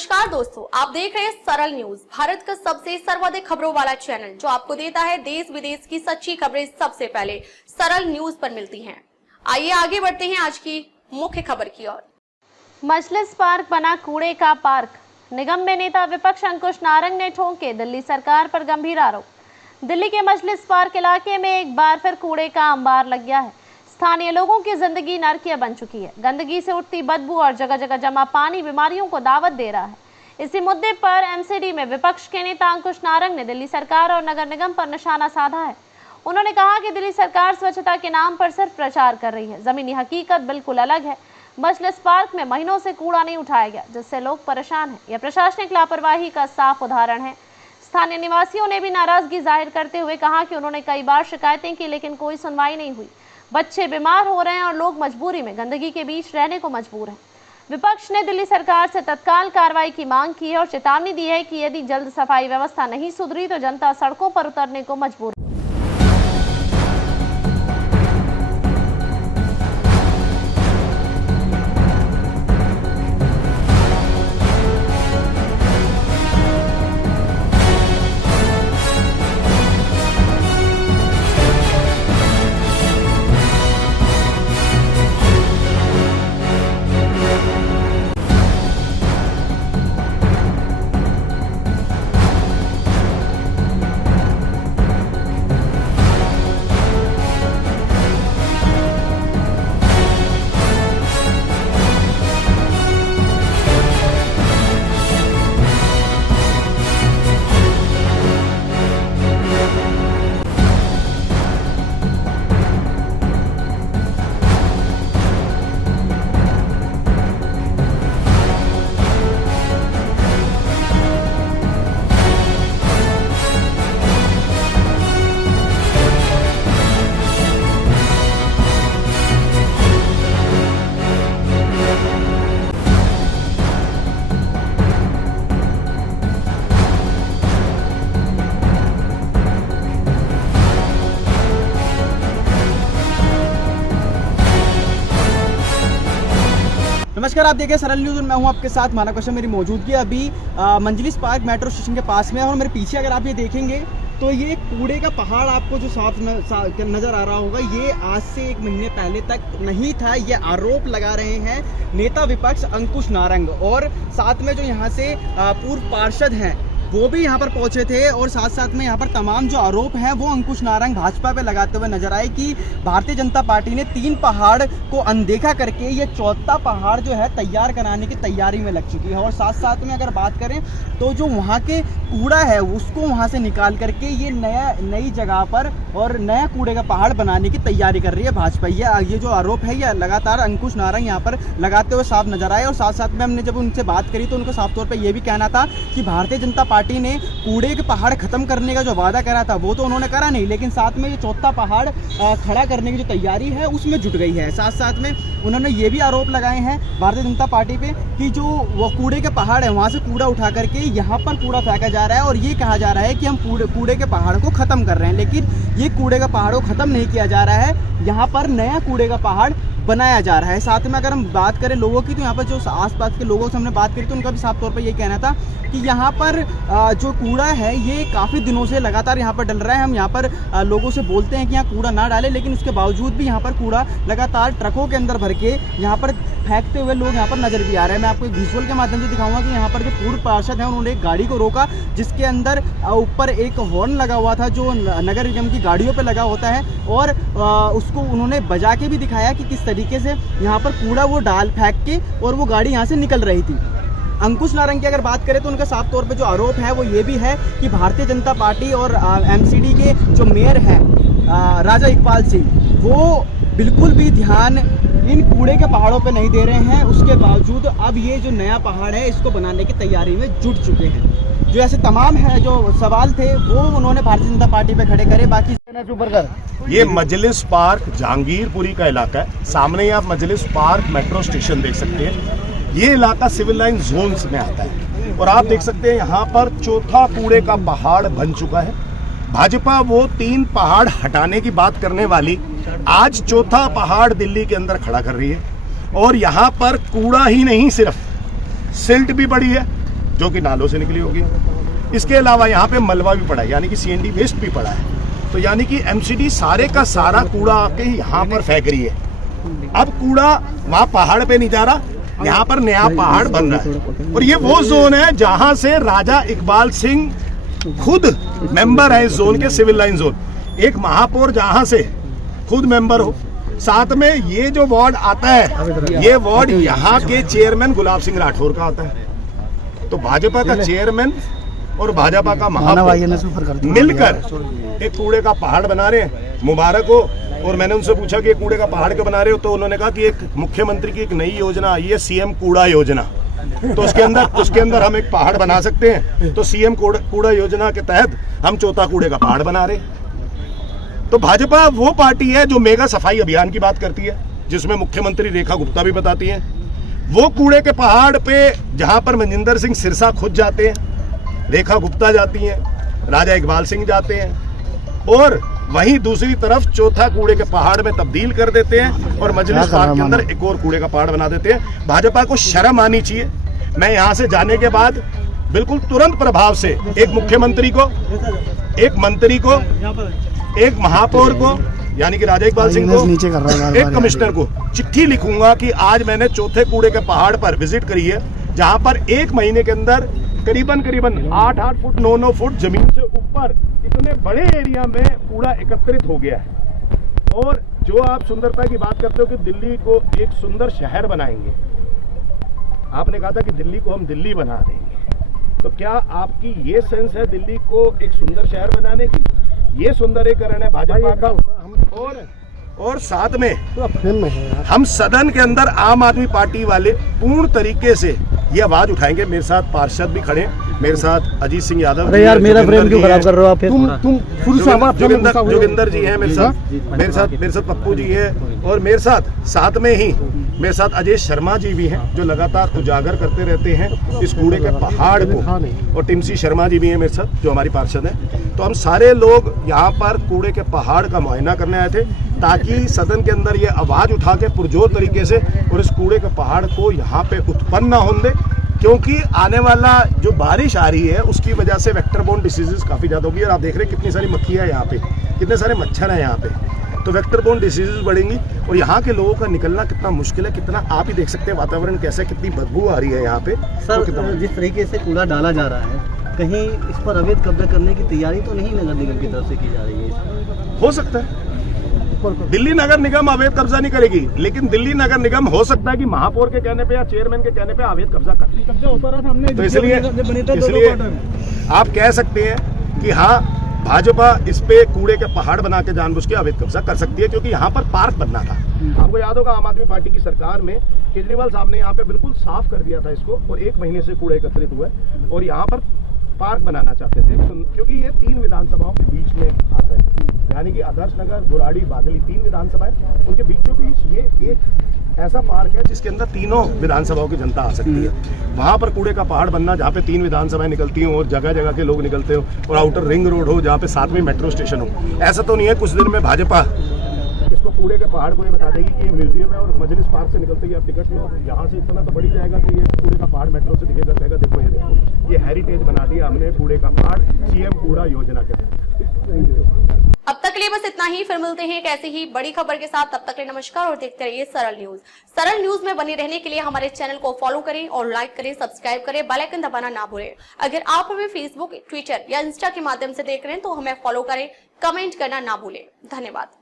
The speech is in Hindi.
नमस्कार दोस्तों, आप देख रहे हैं सरल न्यूज, भारत का सबसे सर्वाधिक खबरों वाला चैनल जो आपको देता है देश विदेश की सच्ची खबरें सबसे पहले सरल न्यूज पर मिलती हैं। आइए आगे बढ़ते हैं आज की मुख्य खबर की ओर। मजलिस पार्क बना कूड़े का पार्क, निगम में नेता विपक्ष अंकुश नारंग ने ठोंके दिल्ली सरकार पर गंभीर आरोप। दिल्ली के मजलिस पार्क इलाके में एक बार फिर कूड़े का अंबार लग गया है। स्थानीय लोगों की जिंदगी नरकिया बन चुकी है। गंदगी से उठती बदबू और जगह जगह जमा पानी बीमारियों को दावत दे रहा है। इसी मुद्दे पर एमसीडी में विपक्ष के नेता अंकुश नारंग ने दिल्ली सरकार और नगर निगम पर निशाना साधा है। उन्होंने कहा कि दिल्ली सरकार स्वच्छता के नाम पर सिर्फ प्रचार कर रही है, जमीनी हकीकत बिल्कुल अलग है। मजलिस पार्क में महीनों से कूड़ा नहीं उठाया गया, जिससे लोग परेशान हैं। यह प्रशासनिक लापरवाही का साफ उदाहरण है। स्थानीय निवासियों ने भी नाराजगी जाहिर करते हुए कहा कि उन्होंने कई बार शिकायतें की, लेकिन कोई सुनवाई नहीं हुई। बच्चे बीमार हो रहे हैं और लोग मजबूरी में गंदगी के बीच रहने को मजबूर हैं। विपक्ष ने दिल्ली सरकार से तत्काल कार्रवाई की मांग की है और चेतावनी दी है कि यदि जल्द सफाई व्यवस्था नहीं सुधरी तो जनता सड़कों पर उतरने को मजबूर है। नमस्कार, आप देखें सरल न्यूज़ और मैं हूं आपके साथ मानव कश्यप। मेरी मौजूदगी अभी मजलिस पार्क मेट्रो स्टेशन के पास में है और मेरे पीछे अगर आप ये देखेंगे तो ये कूड़े का पहाड़ आपको जो साफ नज़र आ रहा होगा, ये आज से 1 महीने पहले तक नहीं था। ये आरोप लगा रहे हैं नेता विपक्ष अंकुश नारंग और साथ में जो यहाँ से पूर्व पार्षद हैं वो भी यहाँ पर पहुंचे थे और साथ साथ में यहाँ पर तमाम जो आरोप हैं वो अंकुश नारंग भाजपा पे लगाते हुए नजर आए कि भारतीय जनता पार्टी ने 3 पहाड़ को अनदेखा करके ये 4था पहाड़ जो है तैयार कराने की तैयारी में लग चुकी है। और साथ साथ में अगर बात करें तो जो वहाँ के कूड़ा है उसको वहाँ से निकाल करके ये नई जगह पर और नया कूड़े का पहाड़ बनाने की तैयारी कर रही है भाजपा। ये जो आरोप है ये लगातार अंकुश नारंग यहाँ पर लगाते हुए साफ नजर आए। और साथ साथ में हमने जब उनसे बात करी तो उनको साफ तौर पर यह भी कहना था कि भारतीय जनता पार्टी ने कूड़े के पहाड़ खत्म करने का जो वादा करा था वो तो उन्होंने करा नहीं, लेकिन साथ में ये 4था पहाड़ खड़ा करने की जो तैयारी है उसमें जुट गई है। साथ साथ में उन्होंने ये भी आरोप लगाए हैं भारतीय जनता पार्टी पे कि जो वो कूड़े के पहाड़ है वहाँ से कूड़ा उठा करके यहाँ पर कूड़ा फेंका जा रहा है और ये कहा जा रहा है कि हम कूड़े के पहाड़ को खत्म कर रहे हैं, लेकिन ये कूड़े का पहाड़ को खत्म नहीं किया जा रहा है, यहाँ पर नया कूड़े का पहाड़ बनाया जा रहा है। साथ में अगर हम बात करें लोगों की तो यहाँ पर जो आसपास के लोगों से हमने बात करी तो उनका भी साफ तौर पर यही कहना था कि यहाँ पर जो कूड़ा है ये काफ़ी दिनों से लगातार यहाँ पर डल रहा है। हम यहाँ पर लोगों से बोलते हैं कि यहाँ कूड़ा ना डालें, लेकिन उसके बावजूद भी यहाँ पर कूड़ा लगातार ट्रकों के अंदर भर के यहाँ पर फेंकते हुए लोग यहाँ पर नजर भी आ रहे हैं। मैं आपको एक विजुअल के माध्यम से दिखाऊंगा कि यहाँ पर जो पूर्व पार्षद हैं उन्होंने एक गाड़ी को रोका जिसके अंदर ऊपर एक हॉर्न लगा हुआ था जो नगर निगम की गाड़ियों पर लगा होता है और उसको उन्होंने बजा के भी दिखाया कि किस तरीके से यहाँ पर कूड़ा वो डाल फेंक के और वो गाड़ी यहाँ से निकल रही थी। अंकुश नारंग की अगर बात करें तो उनका साफ तौर पर जो आरोप है वो ये भी है कि भारतीय जनता पार्टी और एमसीडी के जो मेयर हैं राजा इकबाल सिंह वो बिल्कुल भी ध्यान इन कूड़े के पहाड़ों पे नहीं दे रहे हैं। उसके बावजूद अब ये जो नया पहाड़ है इसको बनाने की तैयारी में जुट चुके हैं। जो ऐसे तमाम है जो सवाल थे वो उन्होंने भारतीय जनता पार्टी पे खड़े करे। बाकी ये मजलिस पार्क जहांगीरपुरी का इलाका है। सामने ही आप मजलिस पार्क मेट्रो स्टेशन देख सकते हैं। ये इलाका सिविल लाइन जोन्स में आता है और आप देख सकते हैं यहाँ पर 4था कूड़े का पहाड़ बन चुका है। भाजपा वो 3 पहाड़ हटाने की बात करने वाली आज 4था पहाड़ दिल्ली के अंदर खड़ा कर रही है। और यहाँ पर कूड़ा ही नहीं, सिर्फ सिल्ट भी पड़ी है, जो कि नालों से निकली होगी। इसके अलावा यहाँ पे मलबा भी पड़ा है, यानी कि सीएनडी वेस्ट भी पड़ा है। तो यानी कि एमसीडी सारे का सारा कूड़ा आके यहाँ पर फेंक रही है। अब कूड़ा वहाँ पहाड़ पे नहीं जा रहा, यहाँ पर नया पहाड़ बन रहा है। और ये वो जोन है जहाँ से राजा इकबाल सिंह खुद मेंबर है इस जोन के, सिविल लाइन जोन। एक महापौर जहाँ से खुद मेंबर हो, साथ में ये जो वार्ड आता है, ये वार्ड यहाँ के चेयरमैन गुलाब सिंह राठौर का आता है। तो भाजपा का चेयरमैन और भाजपा का महापौर मिलकर एक कूड़े का पहाड़ बना रहे हैं। मुबारक हो। और मैंने उनसे पूछा कि कूड़े का पहाड़ क्यों बना रहे हो, तो उन्होंने कहा कि एक मुख्यमंत्री की एक नई योजना आई है, सीएम कूड़ा योजना। तो उसके अंदर हम एक पहाड़ बना सकते हैं। तो सीएम कूड़ा योजना के तहत हम चौथा कूड़े का पहाड़ बना रहे हैं। तो भाजपा वो पार्टी है जो मेगा सफाई अभियान की बात करती है, जिसमें मुख्यमंत्री रेखा गुप्ता भी बताती हैं। वो कूड़े के पहाड़ पे जहां पर मनजिंदर सिंह सिरसा खुद जाते हैं, रेखा गुप्ता जाती हैं, राजा इकबाल सिंह जाते हैं, और वहीं दूसरी तरफ चौथा कूड़े के पहाड़ में तब्दील कर देते हैं और मजलिस पार्क के अंदर एक और कूड़े का पहाड़ बना देते हैं। भाजपा को शर्म आनी चाहिए। मैं यहाँ से जाने के बाद बिल्कुल तुरंत प्रभाव से एक मुख्यमंत्री को, एक मंत्री को, एक महापौर को यानी कि राजा इकबाल सिंह को, एक कमिश्नर को चिट्ठी लिखूंगा कि आज मैंने चौथे कूड़े के पहाड़ पर विजिट करी है, जहां पर एक महीने के अंदर करीबन 8-8 फुट 9-9 फुट जमीन से ऊपर इतने बड़े एरिया में कूड़ा एकत्रित हो गया है। और जो आप सुंदरता की बात करते हो कि दिल्ली को एक सुंदर शहर बनाएंगे, आपने कहा था कि दिल्ली को हम दिल्ली बना देंगे। तो क्या आपकी ये सेंस है दिल्ली को एक सुंदर शहर बनाने की? ये सुंदरीकरण है भाजपा का। और साथ में हम सदन के अंदर आम आदमी पार्टी वाले पूर्ण तरीके से ये आवाज उठाएंगे। मेरे साथ पार्षद भी खड़े, मेरे साथ अजीत सिंह यादव। अरे यार मेरा फ्रेम क्यों खराब कर रहे हो आप? जोगिंदर जी हैं मेरे साथ पप्पू जी है, और मेरे साथ में ही मेरे साथ अजय शर्मा जी भी हैं, जो लगातार उजागर करते रहते हैं इस कूड़े के पहाड़ को। और टिमसी शर्मा जी भी हैं मेरे साथ, जो हमारी पार्षद हैं। तो हम सारे लोग यहाँ पर कूड़े के पहाड़ का मुआयना करने आए थे, ताकि सदन के अंदर ये आवाज उठा के पुरजोर तरीके से और इस कूड़े के पहाड़ को यहाँ पे उत्पन्न ना होने दे। क्योंकि आने वाला जो बारिश आ रही है उसकी वजह से वेक्टर बोर्न डिसीजेज काफ़ी ज़्यादा होगी। और आप देख रहे हैं कितनी सारी मक्खियाँ हैं यहाँ पे, कितने सारे मच्छर हैं यहाँ पे। तो वेक्टर बोर्न डिसीजेज बढ़ेंगी और यहाँ के लोगों का निकलना कितना मुश्किल है, कितना आप ही देख सकते हैं वातावरण कैसा, कितनी बदबू आ रही है यहाँ पे। सर तो जिस तरीके से कूड़ा डाला जा रहा है, कहीं इस पर अवैध कब्जा करने की तैयारी तो नहीं नगर निगम की तरफ से की जा रही है? हो सकता है दिल्ली नगर निगम अवैध कब्जा नहीं करेगी, लेकिन दिल्ली नगर निगम हो सकता है कि महापौर के कहने पे या चेयरमैन के कहने पे अवैध कब्जा कर ले। कब्जा होता रहा था हमने, तो इसलिए आप कह सकते हैं कि हाँ, भाजपा इस पे कूड़े के पहाड़ बना के जानबूझ के अवैध कब्जा कर सकती है, क्योंकि यहाँ पर पार्क बनना था। आपको याद होगा आम आदमी पार्टी की सरकार में केजरीवाल साहब ने यहाँ पे बिल्कुल साफ कर दिया था इसको, और 1 महीने से कूड़ा एकत्रित हुआ है और यहाँ पर पार्क बनाना चाहते थे, क्योंकि ये 3 विधानसभाओं के बीच में आता है, यानी कि आदर्श नगर, बुराड़ी, बादली 3 विधानसभाएं, उनके बीचों बीच ये एक ऐसा पार्क है जिसके अंदर तीनों विधानसभाओं की जनता आ सकती है। वहां पर कूड़े का पहाड़ बनना, जहाँ पे 3 विधानसभाएं निकलती हो और जगह जगह के लोग निकलते हो, और आउटर रिंग रोड हो जहाँ पे साथ में मेट्रो स्टेशन हो। ऐसा तो नहीं है कुछ दिन में भाजपा इसको कूड़े के पहाड़ को ये बता देगी कि ये म्यूजियम है, और मजलिस पार्क से निकलते ही आप टिकट लो, यहाँ से इतना तो बढ़ी जाएगा कि ये कूड़े का पहाड़ मेट्रो से दिखेगा, कहेगा देखो ये देखो, ये हेरिटेज बना दिया हमने कूड़े का पहाड़ सीएम कूड़ा योजना के तहत। अब तक के लिए बस इतना ही, फिर मिलते हैं एक ऐसी ही बड़ी खबर के साथ। तब तक के लिए नमस्कार और देखते रहिए सरल न्यूज। सरल न्यूज में बने रहने के लिए हमारे चैनल को फॉलो करें और लाइक करें, सब्सक्राइब करें, बेल आइकन दबाना ना भूलें। अगर आप हमें फेसबुक, ट्विटर या इंस्टा के माध्यम से देख रहे हैं तो हमें फॉलो करें, कमेंट करना ना भूलें। धन्यवाद।